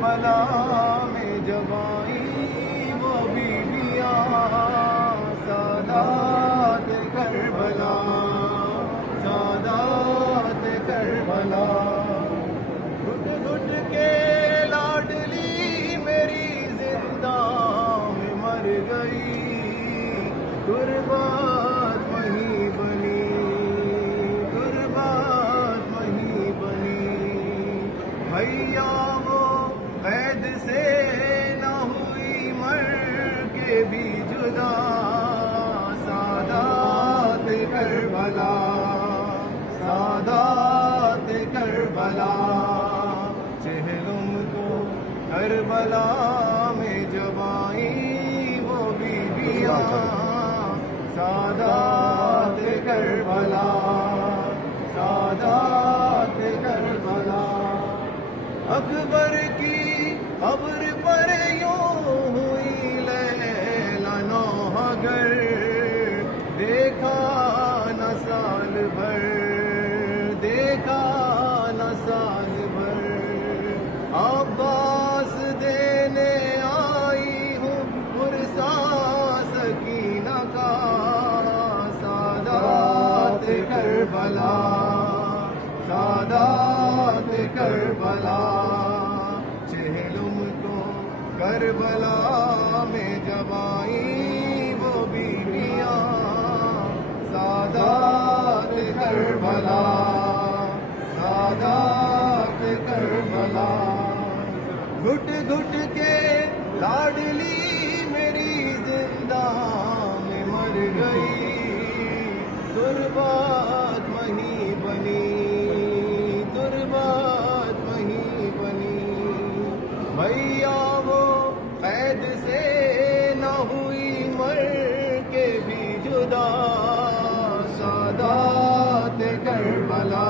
کربلا میں جب آئی وہ بیویاں سادات کربلا، سادات کربلا، گھٹ گھٹ کے لاڈلی میری زندہ میں مر گئی، غربت وہیں بنی، غربت وہیں بنی، بھیا وہ قید سے نہ ہوئی مر کے بھی جدا، سادات کربلا، سادات کربلا، چہلم کو کربلا میں جب آئیں وہ بیویاں سادات کربلا، سادات کربلا، اکبر کی قبر پر یوں ہوئی لیلا نوحگر، دیکھا نہ سال بھر، دیکھا نہ سال بھر، عباس دینے آئی ہوں پرسا سکینہ کا، سادات کربلا، سادات کربلا، چہلم کو کربلا میں جب آئیں وہ بیویاں سادات کربلا، سادات کربلا، گھٹ گھٹ کے لاڈلی میری زندہ میں مر گئی، غربت وہیں بنی، غربت وہیں بنی، بھیا وہ قید سے نہ ہوئی مر کے بھی جدا، سادات کربلا،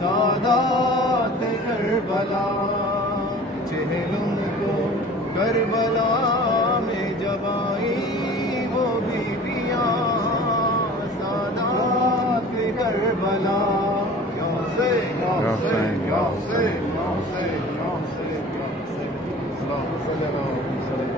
سادات کربلا، چہلم کو کربلا میں جب آئیں وہ بیویاں سادات کربلا، یا حسین یا حسین یا حسین یا حسین یا حسین یا حسین، اللہم صلی اللہ علیہ وسلم۔